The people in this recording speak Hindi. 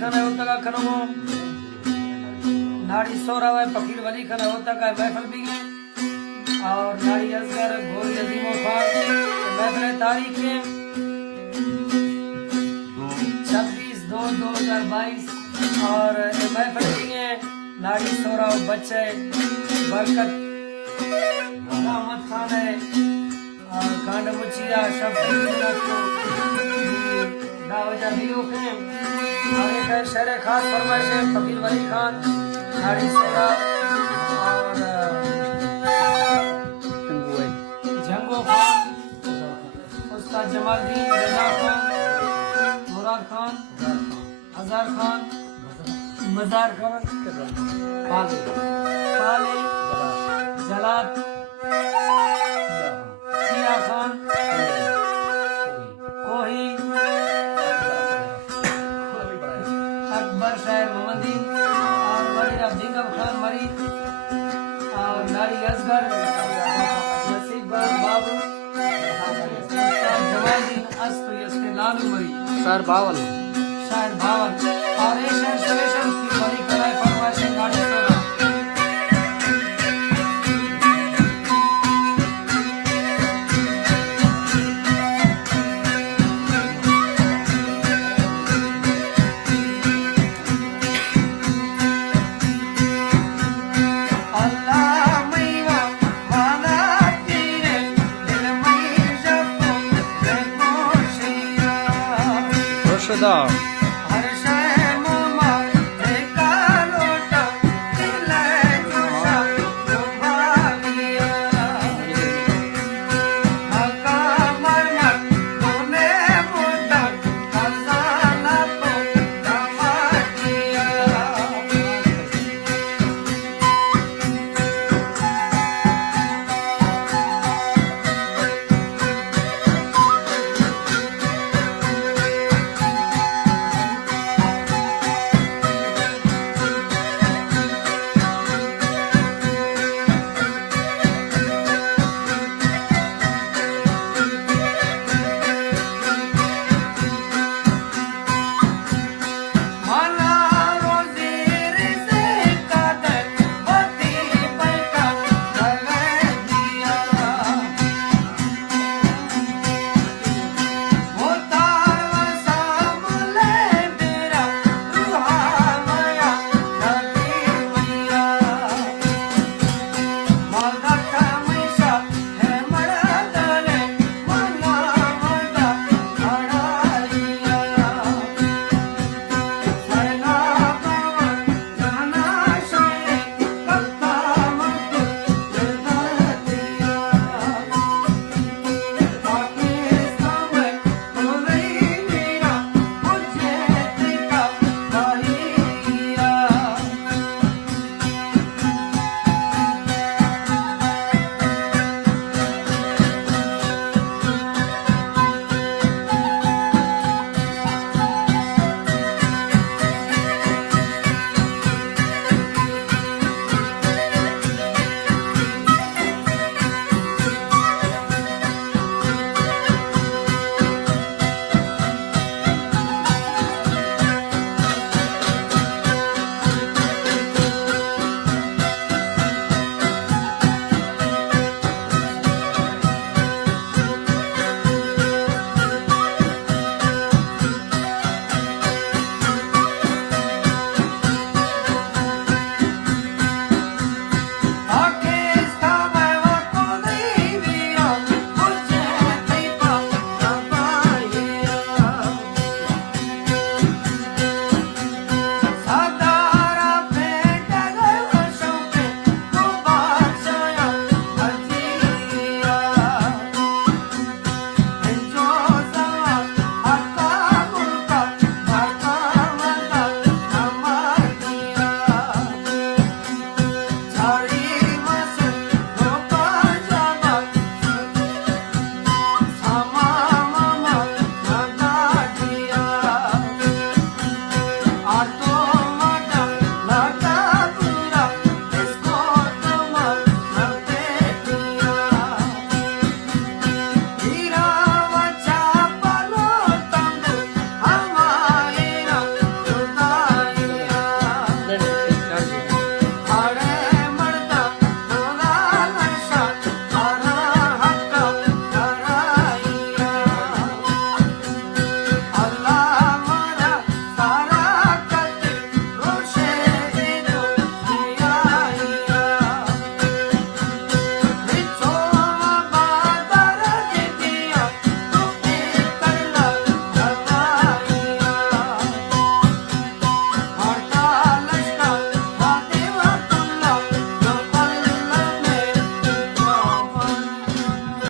खाना होता का खनमो नाड़ी सोरा है फकीर वली खाना होता का महफिल भी और नाड़ी असगर घोरी अजीमो खान महफिल तारीख में 26/2/2022 और महफिल भी है नाड़ी सोरा बच्चे बरकत रहमत खान है कांड मुचिया शब्द दावजा दियो के और एक शहर खास फरमाइश है फकीर वली खान नाड़ी सोरा और जंगो खान उस्ताद जमालदीन रजा खान मुराद खान अजहर खान मजार खान पाले जलात सिया खान कोही अकबर शायर मोहम्मदीन और मरी अब्दुल खान मरी और नारी असगर नसीब बाबू जवादीन अस्त इसके लालू मरी सर बावल शायर बावल और एक शायर सवेशन की मरी कराए फरमाइश नाड़ी सोना Proszę da.